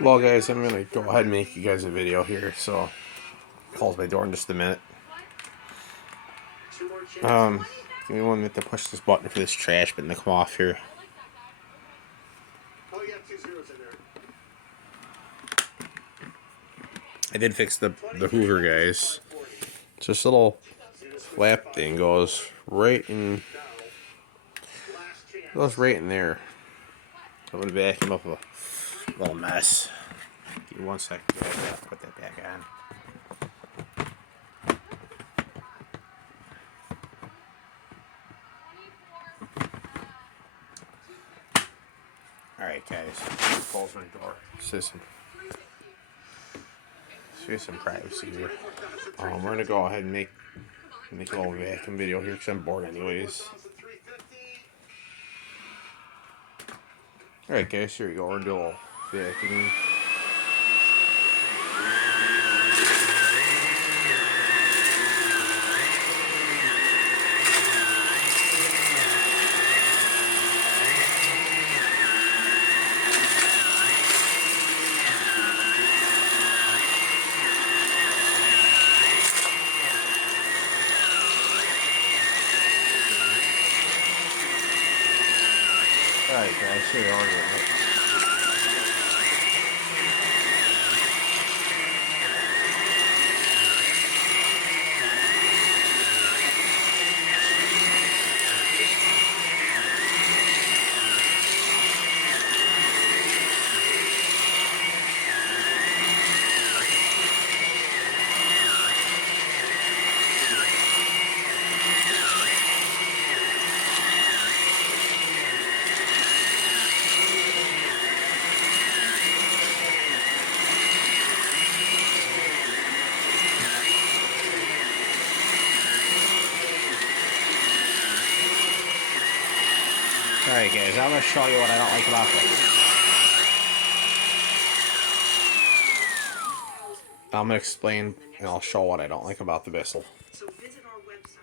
Well, guys, I'm gonna go ahead and make you guys a video here. So, calls my door in just a minute. Give me 1 minute to push this button for this trash bin to come off here. I did fix the hoover, guys. This little flap thing goes right in there. I'm gonna vacuum up a little mess. Give me 1 second, guys. I have to put that back on. Alright, guys. Close my door. See some privacy here. We're gonna go ahead and make a little vacuum video here because I'm bored anyways. Alright, guys, here we go. We're gonna do a little vacuuming. Alright, guys, here we are. Alright, guys, I'm going to show you what I don't like about this. I'm going to explain and I'll show what I don't like about the Bissell.